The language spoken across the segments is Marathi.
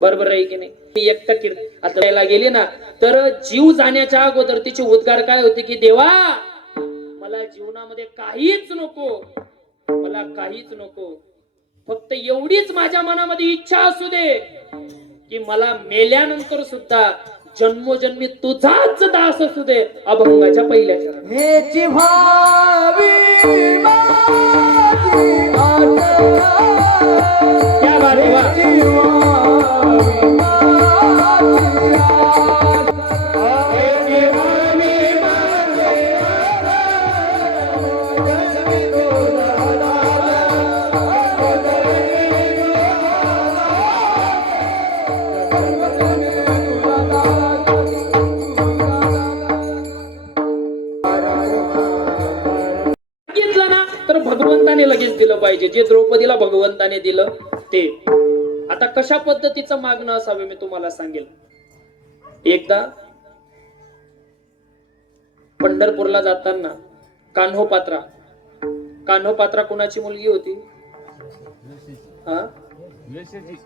बरोबर आहे की नाही? ती एकटा आता यायला गेली ना तर जीव जाण्याच्या अगोदर तिचे उद्गार काय होते की देवा मला जीवनामध्ये काहीच नको, मला काहीच नको, फक्त एवढीच माझ्या मनामध्ये इच्छा असू दे की मला मेल्यानंतर सुद्धा जन्मोजन्मी तुझाच दास असू दे. अभंगाच्या पहिल्या चरणात हेची भावी माझी आशा, क्या बात आहे वा. हेची भावी माझी आशा, हेची भावी माझी सांगितलं ना तर भगवंताने लगेच दिलं पाहिजे. जे द्रौपदीला भगवंताने दिलं ते. आता कशा पद्धतीचं मागणं असावे मी तुम्हाला सांगेल. एकदा पंढरपूरला जाताना कान्होपात्रा कुणाची मुलगी होती?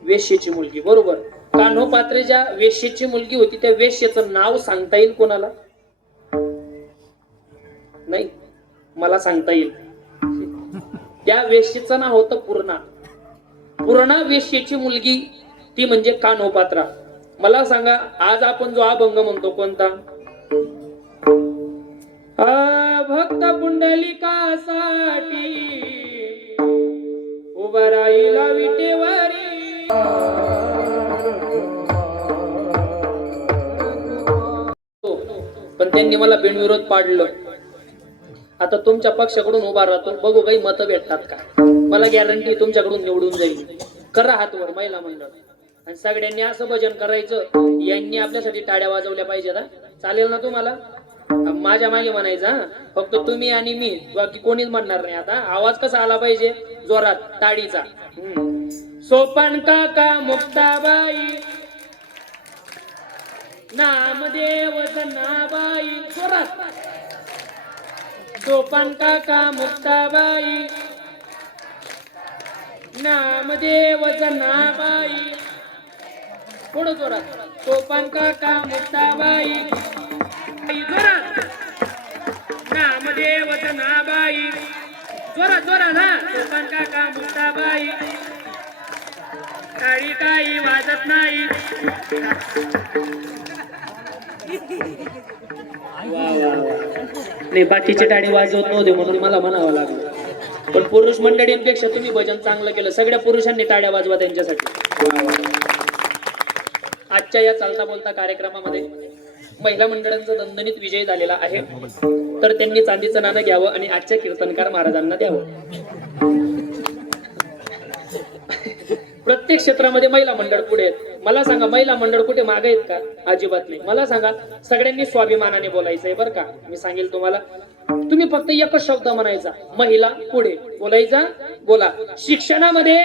वेश्येची मुलगी. बरोबर. कान्होपात्रेच्या वेश्येची मुलगी होती. त्या वेश्येचं नाव सांगता येईल कोणाला? नाही, मला सांगता येईल. त्या वेश्येचं नाव होतं पूर्णा वेश्येची मुलगी ती म्हणजे कान्होपात्रा. मला सांगा आज आपण जो अभंग म्हणतो कोणता? भक्त पुंडलिकासाठी उभा राहिला विटेवारी. पण त्यांनी मला बिनविरोध पाडलं. आता तुमच्या पक्षाकडून उभा राहतो, बघू काही मतं भेटतात का. मला गॅरंटी तुमच्याकडून निवडून जाईल. करा हातवर महिला मंडळ. आणि सगळ्यांनी असं भजन करायचं, यांनी आपल्यासाठी टाळ्या वाजवल्या पाहिजेत. चालेल ना तुम्हाला? माझ्या मागे म्हणायचा फक्त तुम्ही आणि मी, बाकी कोणीच म्हणणार नाही. आता आवाज कसा आला पाहिजे? जोरात टाळीचा. सोपान काका मुक्ताबाई नामदेव जनाबाई. जोरात. सोपान काका मुक्ताबाई नामदेव जनाबाई. थोडं जोरात. सोपान काका मुक्ताबाई जोरात. नामदेव जनाबाई. जोरात जोरात. हा. सोपान काका मुक्ताबाई. टाळी काही वाजत नाही. नाही, बाकीचे टाळी वाजवत नव्हते म्हणून मला म्हणावं लागलं. पण पुरुष मंडळींपेक्षा तुम्ही भजन चांगलं केलं. सगळ्या पुरुषांनी टाळ्या वाजवा त्यांच्यासाठी. आजच्या या चालता बोलता कार्यक्रमामध्ये महिला मंडळांचा दणदणीत विजय झालेला आहे. तर त्यांनी चांदीचं नाणं घ्यावं आणि आजच्या कीर्तनकार महाराजांना द्यावं. प्रत्येक क्षेत्रामध्ये महिला मंडळ पुढे आहेत. मला सांगा महिला मंडळ कुठे मागे आहेत का? अजिबात नाही. मला सांगा सगळ्यांनी स्वाभिमानाने बोलायचंय बरं का. मी सांगेल तुम्हाला, तुम्ही फक्त एकच शब्द म्हणायचा, महिला पुढे. बोलायचा, बोला. शिक्षणामध्ये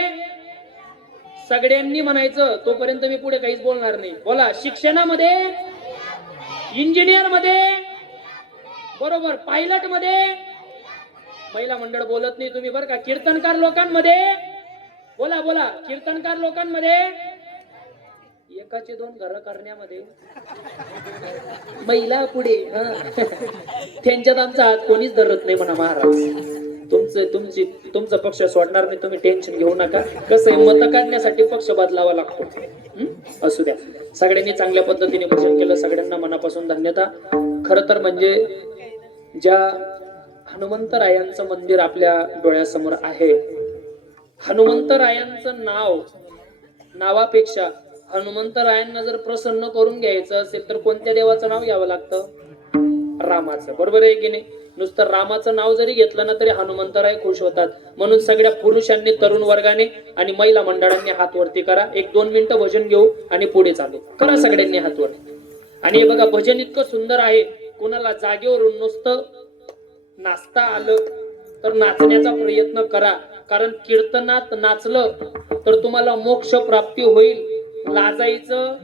सगळ्यांनी म्हणायचं, तोपर्यंत मी पुढे काहीच बोलणार नाही. बोला. शिक्षणामध्ये, इंजिनियर मध्ये, बरोबर, पायलट मध्ये महिला मंडळ बोलत नाही तुम्ही बरं का. कीर्तनकार लोकांमध्ये बोला बोला. कीर्तनकार लोकांमध्ये एकाचे 2 घर करण्यामध्ये महिला पुढे. त्यांच्यात आमचा हात कोणीच धरत नाही म्हणा महाराज. तुमचा पक्ष सोडणार नाही, तुम्ही टेन्शन घेऊ नका. कसं आहे, मत काढण्यासाठी पक्ष बदलावा लागतो. असू द्या. सगळ्यांनी चांगल्या पद्धतीने भजन केलं. सगळ्यांना मनापासून धन्यता. खर तर म्हणजे ज्या हनुमंतरायांचं मंदिर आपल्या डोळ्यासमोर आहे, हनुमंतरायांचं नावापेक्षा हनुमंतरायांना जर प्रसन्न करून घ्यायचं असेल तर कोणत्या देवाचं नाव घ्यावं लागतं? रामाचं. बरोबर आहे की नाही? नुसतं रामाचं नाव जरी घेतलं ना तरी हनुमंतराय खुश होतात. म्हणून सगळ्या पुरुषांनी, तरुण वर्गाने आणि महिला मंडळांनी हात वरती करा. 1-2 मिनिटं भजन घेऊ आणि पुढे चालू करा सगळ्यांनी हात वर. आणि बघा भजन इतकं सुंदर आहे, कुणाला जागेवरून नुसतं नाचता आलं तर नाचण्याचा प्रयत्न करा. कारण कीर्तनात नाचलं तर तुम्हाला मोक्ष प्राप्ती होईल. लाजायचं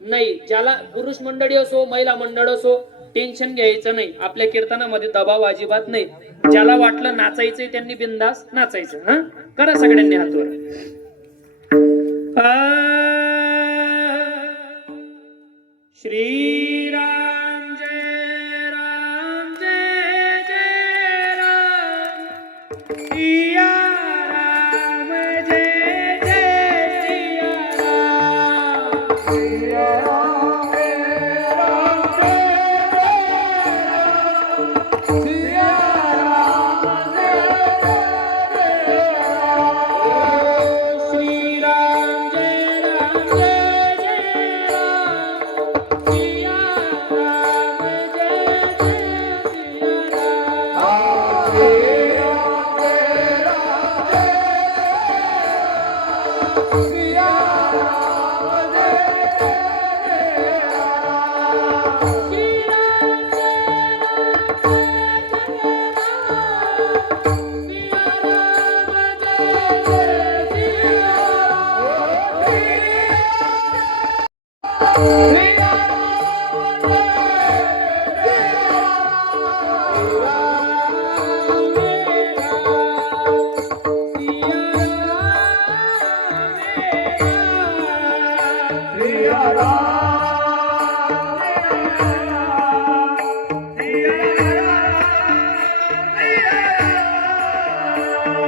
नाही. ज्याला पुरुष मंडळी असो महिला मंडळ असो टेन्शन घ्यायचं नाही. आपल्या कीर्तनामध्ये दबाव अजिबात नाही. ज्याला वाटलं नाचायचंय त्यांनी बिंदास नाचायचं. करा सगळ्यांनी हातवर. श्री राम जय राम जय जय राम सिया राम जय जय सिया राम श्री राम जय राम जय जय राम सिया राम जय जय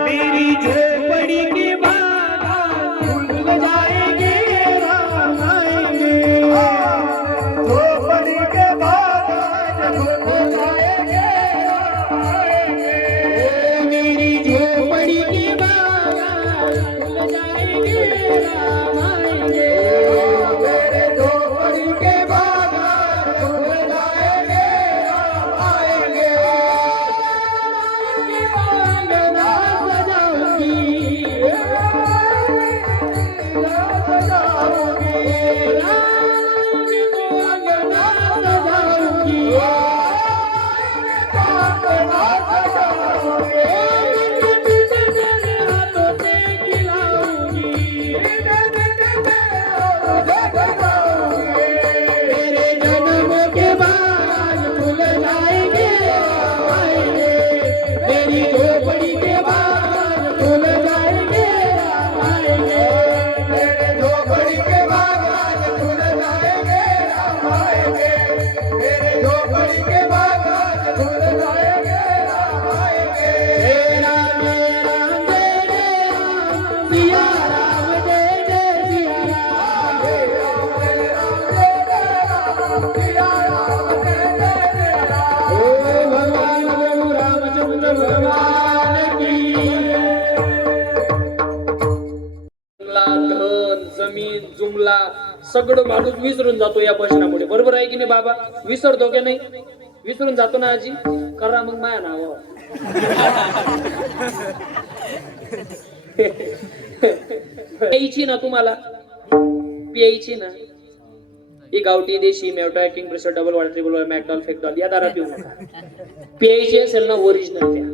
मेरी झोपड़ी के बागान खुल जाएंगे राम आएंगे झोपड़ी के बागान खुल जाएंगे राम आएंगे मेरी झोपड़ी के बागान खुल जाएंगे राम आएंगे मेरे झोपड़ी के बागान खुल जाएंगे राम आएंगे मेरे जन्म के बाद खुल जाएंगे आएंगे मेरी झोपड़ी के बाद खुल जाएंगे आएंगे मेरे झोपड़ी के बाद खुल जाएंगे आएंगे मेरे झोपड़ी के बाद खुल जाएंगे आएंगे मेरा मेरा जय जय राम सिया राम जय जय सिया राम ओ भगवान प्रभु रामचंद्र भगवान की जुमला, धन जमीन जुमला सगळं माणूस विसरून जातो या भजनामुळे. बरोबर आहे की नाही बाबा? विसरतो की नाही? विसरून जातो ना आजी? करा मग माया नाव प्यायची ना तुम्हाला, प्यायची ना ही गावठी देशी मेवटा king pressure double water triple water McDowell फेकडॉल या दारा पिऊ नका. प्यायची असेल ना ओरिजिनल प्या,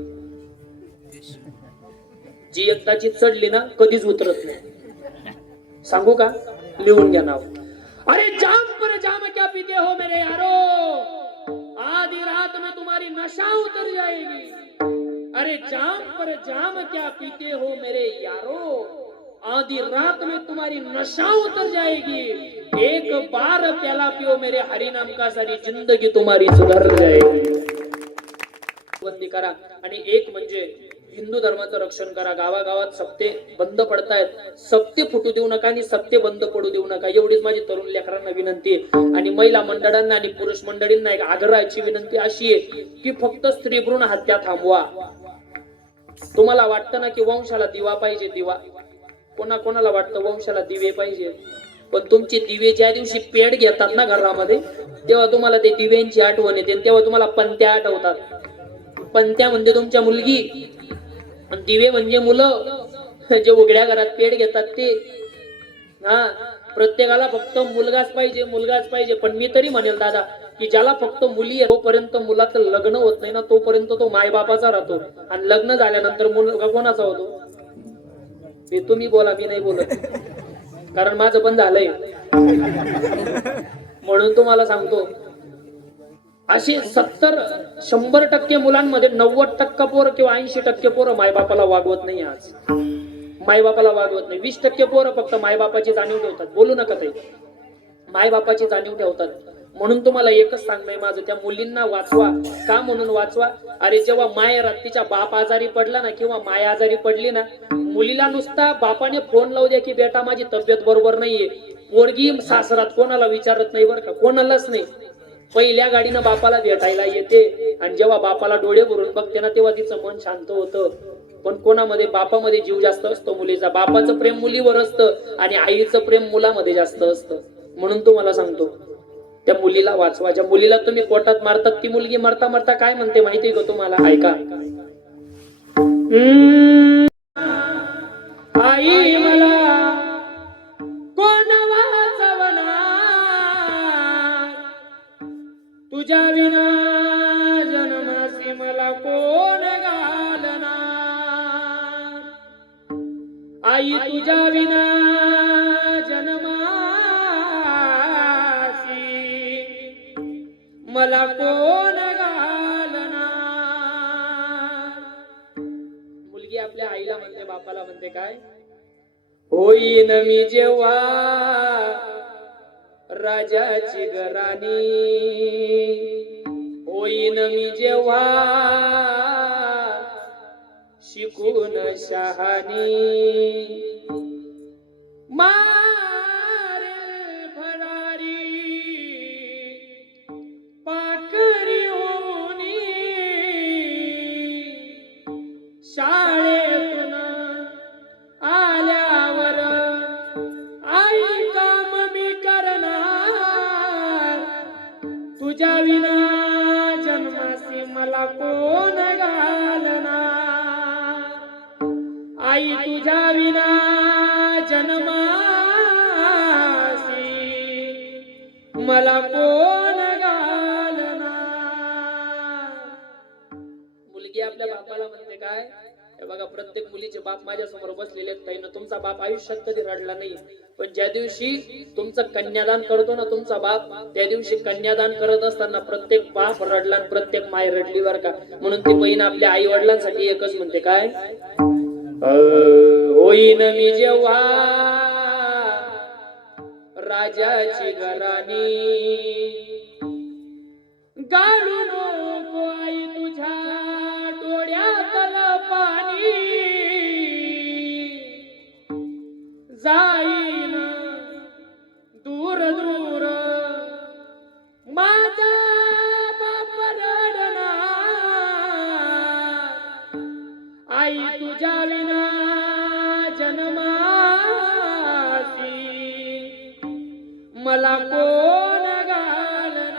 जी एकदाची चढली ना कधीच उतरत नाही. सांगू का? लिहून घ्या नाव. अरे जाम पर जाम क्या पीते हो मेरे यारो, आधी रात में तुम्हारी नशा उतर जाएगी. अरे जाम पर जाम क्या पीते हो मेरे यारो, आधी रात में तुम्हारी नशा उतर जाएगी. एक बार प्याला पियो मेरे हरि नाम का, सारी जिंदगी तुम्हारी सुधर जाएगी. बंदी करा. आणि एक म्हणजे हिंदू धर्माचं रक्षण करा. गावागावात सप्ते बंद पडतायत, सप्ते फुटू देऊ नका आणि सप्ते बंद पडू देऊ नका. एवढीच माझी तरुण लेकरांना विनंती आहे. आणि महिला मंडळांना आणि पुरुष मंडळींना एक आग्रहाची विनंती अशी आहे की फक्त स्त्री भ्रूण हत्या थांबवा. तुम्हाला वाटतं ना की वंशाला दिवा पाहिजे, दिवा कोणाला वाटतं वंशाला दिवे पाहिजे, पण तुमचे दिवे ज्या दिवशी पेड घेतात ना घरामध्ये, तेव्हा तुम्हाला ते दिव्यांची आठवण येते. तेव्हा तुम्हाला पंत्या आठवतात. पंत्या म्हणजे तुमच्या मुलगी, दिवे म्हणजे मुलं जे उघड्या घरात पेड घेतात ते. हा, प्रत्येकाला फक्त मुलगाच पाहिजे, मुलगाच पाहिजे. पण मी तरी म्हणेल दादा की ज्याला फक्त मुली आहे तोपर्यंत मुलाचं लग्न होत नाही ना, तोपर्यंत तो मायबापाचा राहतो. आणि लग्न झाल्यानंतर मुलगा कोणाचा होतो? हे तुम्ही बोला, मी नाही बोलत, कारण माझं पण झालंय. म्हणून तुम्हाला सांगतो, अशी 70-100% मुलांमध्ये 90% पोरं किंवा 80% पोरं मायबापाला वागवत नाही. आज मायबापाला वागवत नाही. 20% पोरं फक्त मायबापाची जाणीव ठेवतात. बोलू नका ताई, मायबापाची जाणीव ठेवतात. म्हणून तुम्हाला एकच सांगणं आहे माझं, त्या मुलींना वाचवा. का म्हणून वाचवा? अरे जेव्हा माय तिच्या बाप आजारी पडला ना, किंवा माय आजारी पडली ना, मुलीला नुसता बापाने फोन लावू द्या की बेटा माझी तब्येत बरोबर नाहीये, पोरगी सासरात कोणाला विचारत नाही बरं का, कोणालाच नाही. पहिल्या गाडीनं बापाला भेटायला येते आणि जेव्हा बापाला डोळे भरून बघते ना, तेव्हा तिचं मन शांत होतं. पण कोणामध्ये? बापामध्ये जीव जास्त असतो मुलीचा. बापाचं प्रेम मुलीवर असतं आणि आईचं प्रेम मुलामध्ये जास्त असतं. म्हणून तुम्हाला सांगतो, त्या मुलीला वाचवा. ज्या मुलीला तुम्ही पोटात मारतात, ती मुलगी मरता मरता काय म्हणते माहितीये का तुम्हाला? ऐका. आई मला कोण वाचवणार, तुझ्या विना जन्मासी मला कोण घालणार. आई तुझ्या विना जन्मासी मला कोण घालणार. मुलगी आपल्या आईला म्हणते, बापाला म्हणते काय? होईन मी जेव्हा राजाची घराणी, होईन मी जेव्हा शिकून शहाणी, मारे भरारी पाकरी होनी, शाळेतून आल्यावर आई काम मी करणार, तुझ्या विना जन्मासी मला कोण घालणार. आई तुझ्या विना जन्मासी मला कोण घालणार. मुलगी आपल्या बापाला म्हणते काय? हे बघा, प्रत्येक मुलीचे बाप माझ्या समोर बसलेले आहेत. ताईनं तुमचा बाप आयुष्यात कधी रडला नाही, पण ज्या दिवशी तुमचं कन्यादान करतो ना तुमचा बाप, त्या दिवशी कन्यादान करत असताना प्रत्येक बाप रडला आणि प्रत्येक माय रडली बर का. म्हणून ती बहीण आपल्या आई वडिलांसाठी एकच म्हणते काय? होईन मी जेव्हा राजाची घराणी, गाळू नको आई तुझ्या डोळ्यातलं पाणी, जाईन दूर दूर माझा बाप रडणार. आई तुझ्या विना जन्मासी मला कोण घालणार.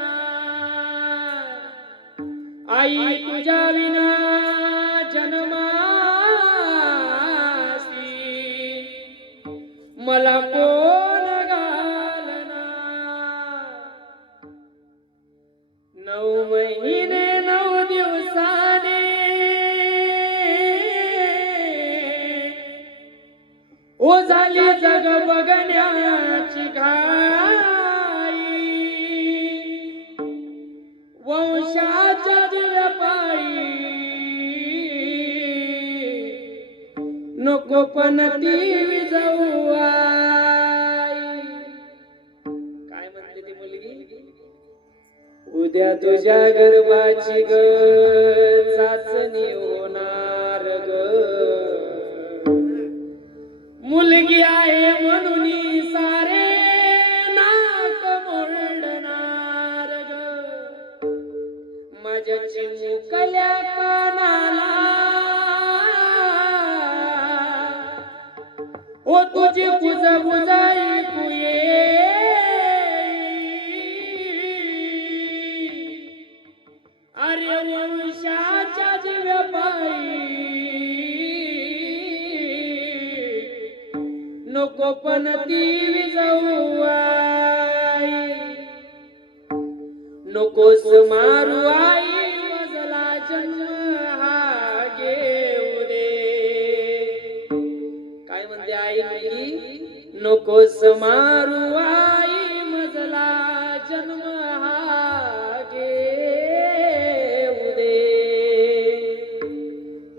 आई तुझ्या विना जन्मासी मला कोण घालणार. 9 महिने 9 दिवसाने ओ झाली जग बघण्याची घाई, वंशाच्या दिव्या पायी नको पण ती विजवू आई. काय म्हणते ती मुलगी? उद्या तुझ्या गर्भाची ग चाचणी होणार ग, मुलगी आहे म्हणून सारे नाक मोडणार ग. माझ्या चिमुकल्या कानाला ओ तुझी कुजबुज ऐकू येई, अरे वंशाच्या दिव्या पायी नको पण ती विजवू आई. नकोस मारू आई मजला जन्म हा घेऊ दे. काय म्हणते आई मुलगी? नकोस मारू आई मजला जन्म हा घेऊ दे.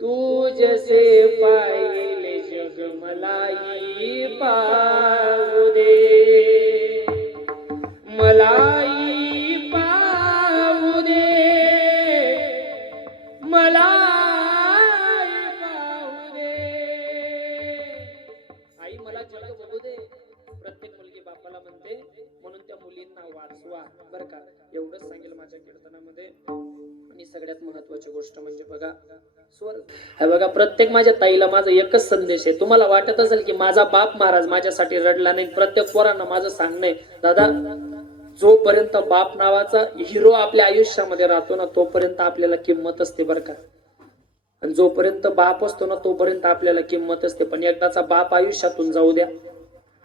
तू जसे पाहिले जग मलाही पाहू दे. वा बर का. एवढंच सांगेल माझ्या कीर्तनामध्ये. आणि सगळ्यात महत्वाची गोष्ट म्हणजे बघा स्वर. हे बघा प्रत्येक माझ्या ताईला माझा एकच संदेश आहे. तुम्हाला वाटत असेल की माझा बाप महाराज माझ्यासाठी रडला नाही, प्रत्येक पोरांना माझं सांगणं आहे दादा, जोपर्यंत बाप नावाचा हिरो आपल्या आयुष्यामध्ये राहतो ना तोपर्यंत आपल्याला किंमत असते बर का. आणि जोपर्यंत बाप असतो ना तोपर्यंत आपल्याला किंमत असते. पण एकदाचा बाप आयुष्यातून जाऊ द्या,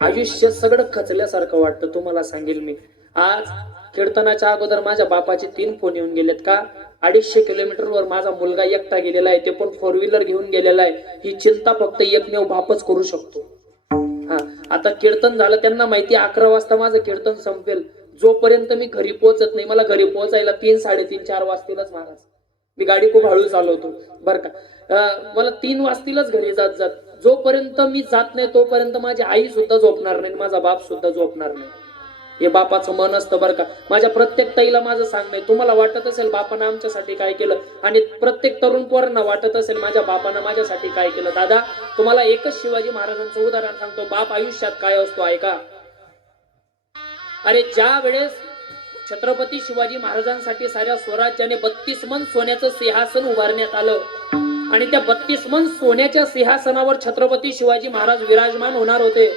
आयुष्य सगळं खचल्यासारखं वाटतं. तुम्हाला सांगेल मी, आज कीर्तनाच्या अगोदर माझ्या बापाचे 3 फोन येऊन गेलेत का 250 किलोमीटरवर माझा मुलगा एकटा गेलेला आहे, ते पण 4 व्हीलर घेऊन गेलेला आहे. ही चिंता फक्त एकमेव बापच करू शकतो. हा, आता कीर्तन झालं, त्यांना माहिती 11 वाजता माझं कीर्तन संपेल. जोपर्यंत मी घरी पोहोचत नाही, मला घरी पोहोचायला 3, 3:30, 4 वाजतीलच महाराज. मी गाडी खूप हळू चालवतो बर का. मला 3 वाजतीलच घरी जात जात. जोपर्यंत मी जात नाही तोपर्यंत माझी आई सुद्धा झोपणार नाही, माझा बाप सुद्धा झोपणार नाही. हे बापाचं मन असतं बरं का. माझ्या प्रत्येक ताईला माझं सांगणं, तुम्हाला वाटत असेल बापानं आमच्यासाठी काय केलं, आणि प्रत्येक तरुण पोरांना वाटत असेल माझ्या बापानं माझ्यासाठी काय केलं. दादा तुम्हाला एकच शिवाजी महाराजांचं उदाहरण सांगतो. बाप आयुष्यात काय असतो ऐका. अरे ज्या वेळेस छत्रपती शिवाजी महाराजांसाठी साऱ्या स्वराज्याने 32 मन सोन्याचं सिंहासन उभारण्यात आलं, आणि त्या 32 मन सोन्याच्या सिंहासनावर छत्रपती शिवाजी महाराज विराजमान होणार होते,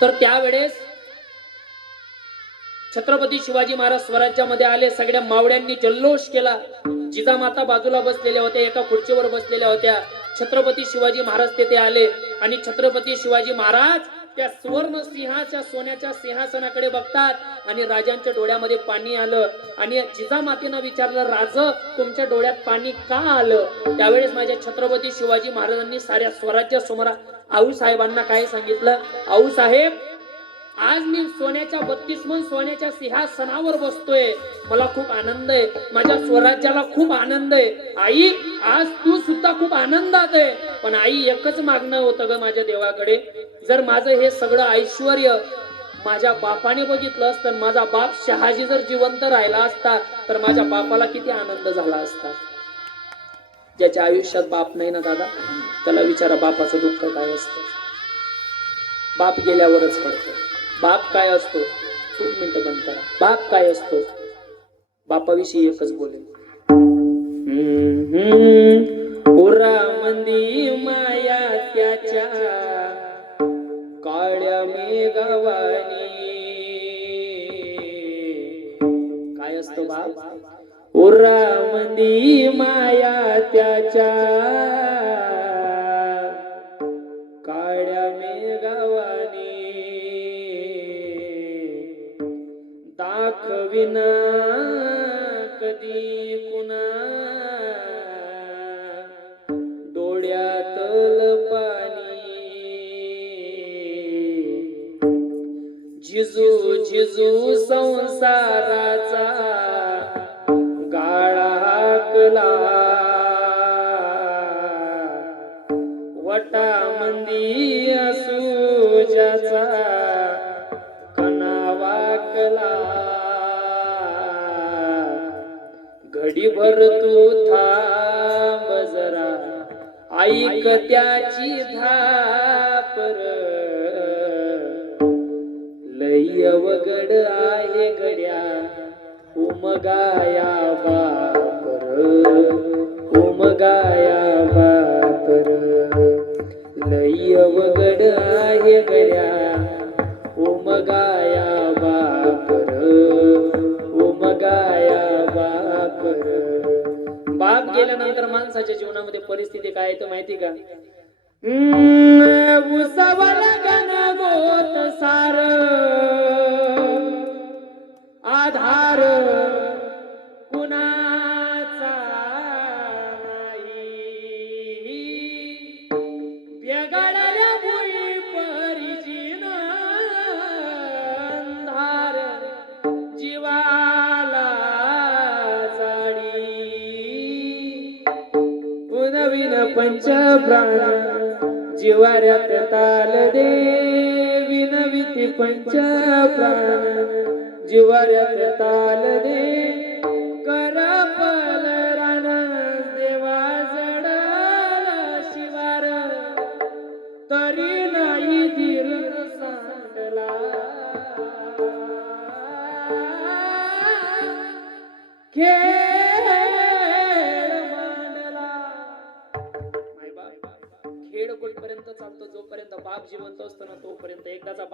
तर त्यावेळेस छत्रपती शिवाजी महाराज स्वराज्यामध्ये आले. सगळ्या मावळ्यांनी जल्लोष केला. जिजामाता बाजूला बसलेल्या होत्या, एका खुर्चीवर बसलेल्या होत्या. छत्रपती शिवाजी महाराज तेथे आले आणि छत्रपती शिवाजी महाराज त्या सुवर्ण सिंहाच्या सोन्याच्या सिंहासनाकडे बघतात आणि राजांच्या डोळ्यामध्ये पाणी आलं. आणि जिजामातेनं विचारलं, राज तुमच्या डोळ्यात पाणी का आलं? त्यावेळेस माझ्या छत्रपती शिवाजी महाराजांनी साऱ्या स्वराज्यासमोर आऊ साहेबांना काय सांगितलं, आऊ साहेब आज मी सोन्याच्या 32 मन सोन्याच्या सिंहासनावर बसतोय, मला खूप आनंद आहे, माझ्या स्वराज्याला खूप आनंद आहे. आई आज तू सुद्धा खूप आनंदात आहे, पण आई एकच मागणं होतं ग माझ्या देवाकडे, जर माझं हे सगळं ऐश्वर माझ्या बापाने बघितलं असतं, माझा बाप शहाजी जर जिवंत राहिला असता तर माझ्या बापाला किती आनंद झाला असता. ज्याच्या आयुष्यात बाप नाही ना दादा, त्याला विचारा बापाचं दुःख काय असतं. बाप गेल्यावरच कळतं बाप काय असतो. 2 मिनिटं बंद करा. बाप काय असतो, बापाविषयी एकच बोलेल. उरामंदी माया त्याच्या काळ्या मेघवानी. काय असतो बाप, उरामंदी माया त्याच्या काळ्या मेघवानी. दाखविना कधी कुणा डोळ्यातल पाणी. झिजू झिजू संसाराचा गाळाकला. वटामंदी असू ज्याचा कणा वाकला. घडीभर तू थांब जरा ऐक त्याची धापर. लय अवघड आहे गड्या उमगाया बापर. उमगाया बापर. लय अवघड आहे गड्या उमगाया बापर. उमगाया बापर. बाप गेल्यानंतर माणसाच्या जीवनामध्ये परिस्थिती काय आहे माहिती का. उसावर गणगोत सार आधार कुणाचा नाही. बेगाडल्या भुई परिजीन अंधार जीवाला जाडी. नवीन पंच प्राण जिवाऱ्यात ताल दे. विनविती पंच प्राण जिवाऱ्यात ताल दे. करपल रान देवा जडला शिवार तरी नाही धीर सांडला.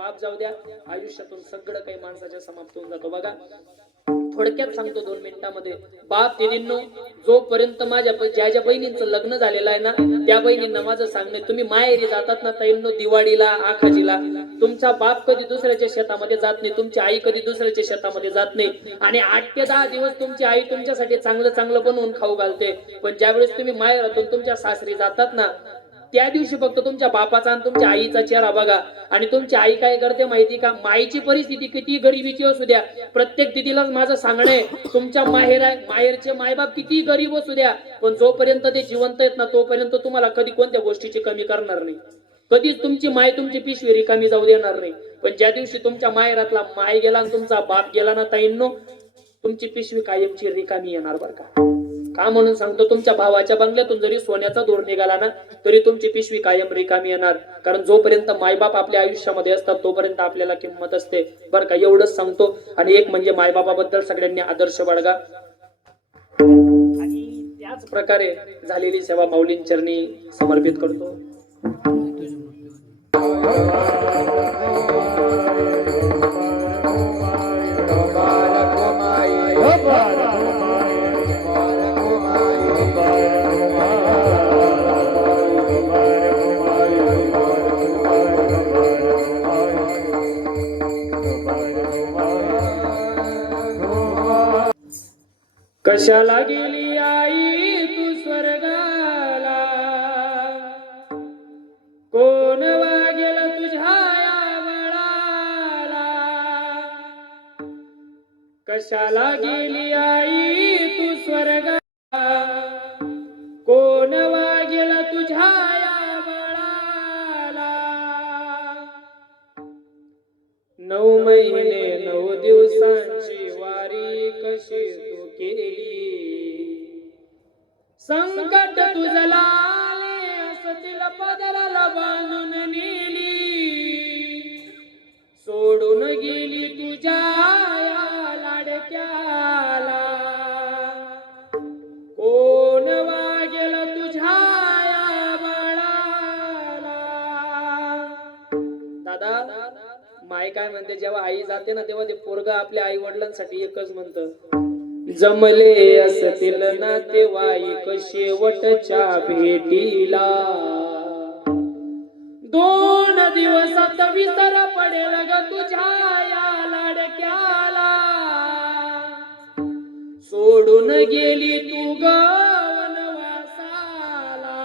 बाप जाऊ द्या, आयुष्यातून सगळं काही माणसाच्या समाप्त होऊन जातो. बघा थोडक्यात सांगतो 2 मिनिटांमध्ये. बाप दिदींनो, जोपर्यंत ज्या ज्या बहिणींचं लग्न झालेलं आहे ना, त्या बहिणींना माझं सांगणे, तुम्ही माहेरी जातात ना ताईंनो, दिवाळीला आखाजीला, तुमचा बाप कधी दुसऱ्याच्या शेतामध्ये जात नाही, तुमची आई कधी दुसऱ्याच्या शेतामध्ये जात नाही, आणि 8 ते 10 दिवस तुमची आई तुमच्यासाठी चांगलं चांगलं बनवून खाऊ घालते. पण ज्यावेळेस तुम्ही माहेरातून तुमच्या सासरी जातात ना, त्या दिवशी फक्त तुमच्या बापाचा आणि तुमच्या आईचा चेहरा बघा. आणि तुमची आई काय करते माहिती का? माईची परिस्थिती किती गरिबीची असू द्या, प्रत्येक दिदीलाच माझं सांगणे, तुमच्या माहेरचे मायबाप किती गरीब असू द्या, पण जोपर्यंत ते जिवंत आहेत ना, तोपर्यंत तुम्हाला कधी कोणत्या गोष्टीची कमी करणार नाही. कधीच तुमची माय तुमची पिशवी रिकामी जाऊ देणार नाही. पण ज्या दिवशी तुमच्या माहेरातला माय गेला आणि तुमचा बाप गेला ना ताईंनो, तुमची पिशवी कायमची रिकामी येणार बरं का म्हणून सांगतो, तुमच्या भावाच्या बंगल्यातून जरी सोन्याचा दोर निघाला ना, तरी तुमची पिशवी कायम रिकामी येणार. कारण जोपर्यंत मायबाप आपल्या आयुष्यामध्ये असतात तोपर्यंत आपल्याला किंमत असते बरं का. एवढंच सांगतो. आणि एक म्हणजे मायबापाबद्दल सगळ्यांनी आदर्श बाळगा. आणि त्याच प्रकारे झालेली सेवा माऊलींचरणी समर्पित करतो. कशाला गेली आई तू स्वर्गाला, कोण वागेल तुझ्या या बाळाला. कशाला गेली आई तू स्वर्गाला, कोण वागेल तुझ्या या बाळाला. 9 महिने 9 दिवसांची वारी कशी तू केली, संकट तुझं आले असतील पदराला बांधून नेली. सोडून गेली तुझ्या या लाडक्याला, कोण वागेल तुझ्या या बाळाला. दादा माय काय म्हणते, जेव्हा आई जाते ना तेव्हा ते पोरग आपल्या आई वडिलांसाठी एकच म्हणतं, जमले असतील नातेवाईक शेवटच्या भेटीला. 2 दिवसात विसर पडेल ग तुझ्या या लाडक्याला. सोडून गेली तू ग वनवासाला.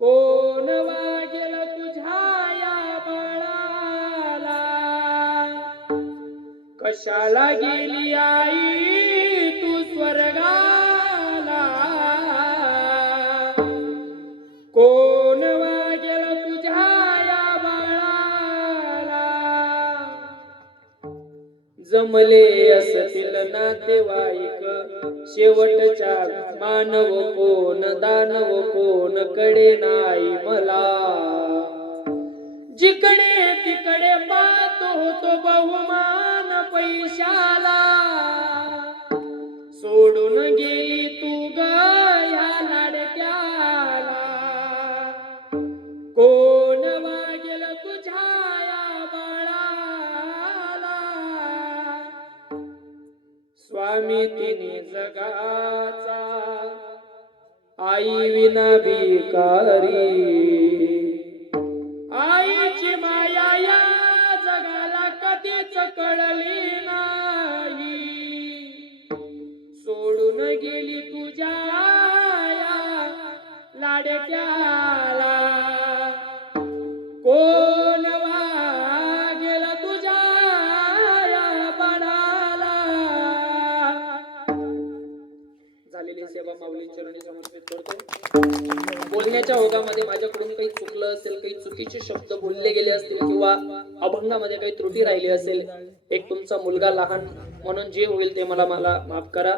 कोण वागेल तुझ्या या बाळाला. कशाला गेली आई तू स्वर्गाला, कोण वागेल तुझ्या या बाळाला. जमले असतील नातेवाईक शेवटच्या, मानव कोण दानव कोण कडे नाही मला. जिकडे तिकडे पाहतो होतो बहुमान पैशाला. सोडून गेली तू ग ह्या लाडक्याला, कोण वागेल तुझ्या या बाळाला. स्वामी तिने जगाचा आई विना भिकारी. आईची माया या जगाला कधीच कळली नाही. सोडून गेली तुझ्या या लाडक्याला, कोण वागेल तुझ्या या बाळाला. झालेली सेवा माऊली चरणी समर्पित करतो. बोलण्याच्या ओघामध्ये माझ्याकडून काही चुकलं असेल, काही चुकीचे शब्द बोलले गेले असतील किंवा अभंगामध्ये काही त्रुटी राहिली असेल, एक तुमचा मुलगा लहान म्हणून जे होईल ते मला माफ करा.